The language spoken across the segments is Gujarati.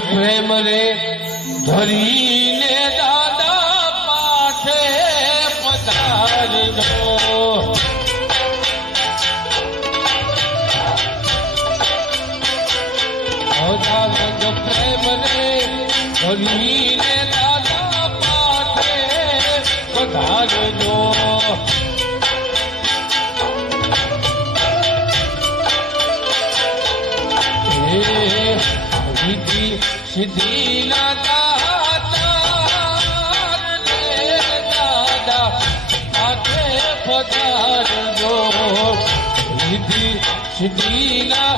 પ્રેમ રે ધરીને દાદા પાઠે પધારજો પ્રેમ રે ધરીને દાદા પાઠે પધારજો સિદ્ધિ ના દાદા પાઠે પધારજો સિદ્ધિ ના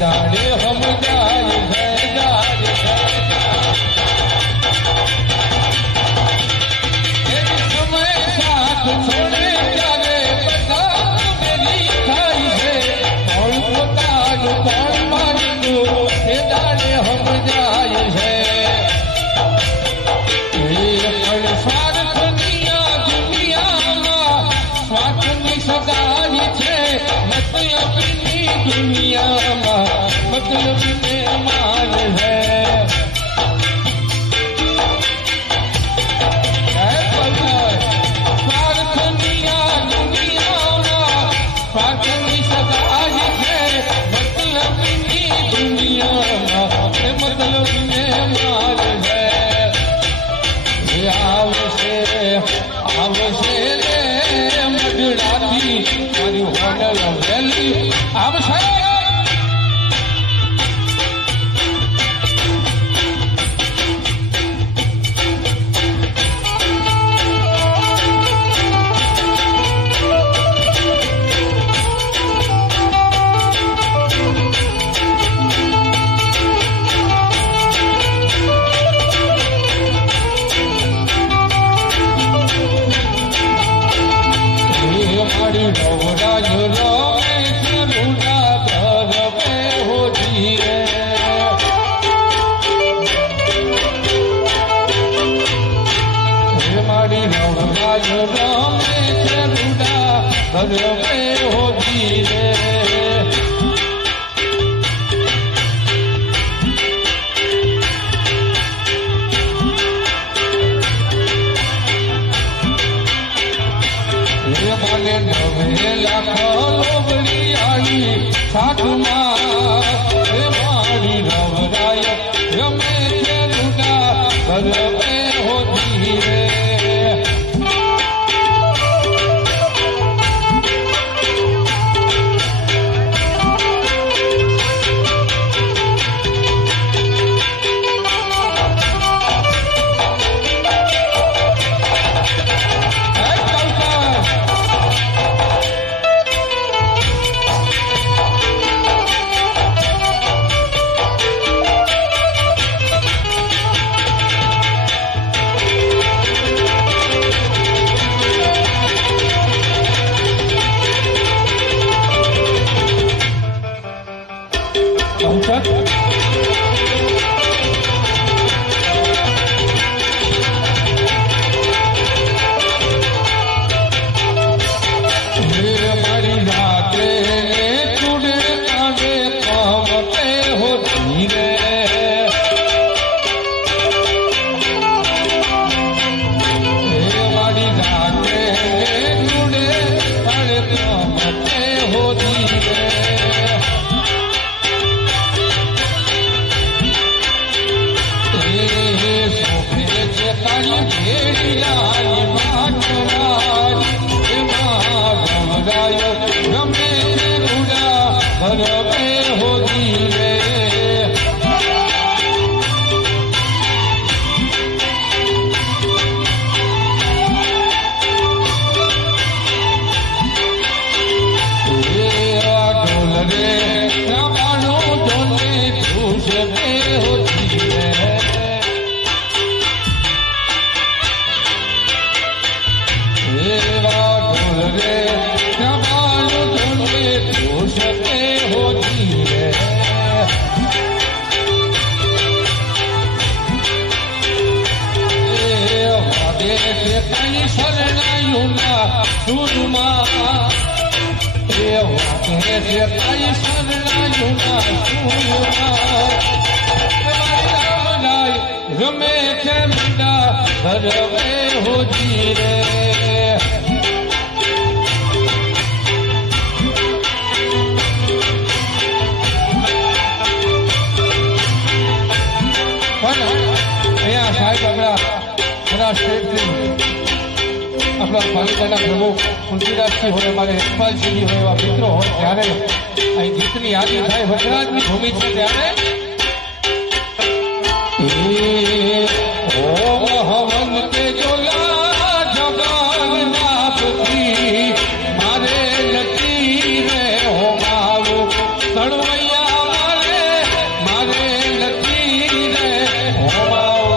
दाड़े हम जाए समय साथ छोड़े जाने बता मेरी खाई है कौन पताल कौन मानी दाड़े हम जाए है स्वार्थ दुनिया स्वार्थ की सगाई है मतलब दुनिया मतलब मेहमान है स्वार्थ दुनिया स्वार्थ की सगाई है मतलब दुनिया मतलब मेहमान है आवशे मजड़ाती मारी होटल वेली आवशे તારી ભેડીલાની માટલાલ એમાં ગમરાયો ગમે રૂડા ભરવે હોતી રે રમે છે મીડા ભરવે હોજી રે અહીંયા સાહેબ આપણા સ્ટેટથી આપણા પાલિકાના પ્રમુખ કુંતીદાસજી હોય અમારે યશપાલજી હોય એવા મિત્રો હોય ત્યારે અહીં ગીતની યાદી થાય વજરાજની ભૂમિ છે ત્યારે ઓમ હવન કે જોલા જગન નાપથી મારે લકી રે હોમાવો કણવૈયા મારે લકી રે હોમાવો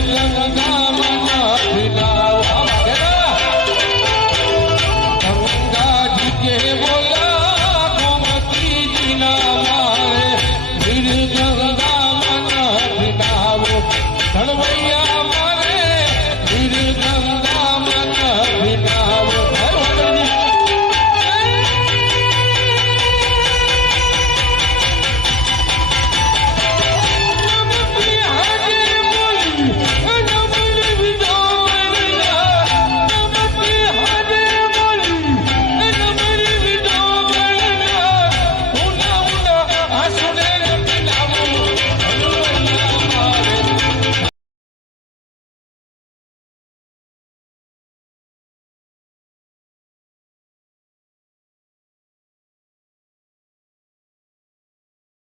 ગંગા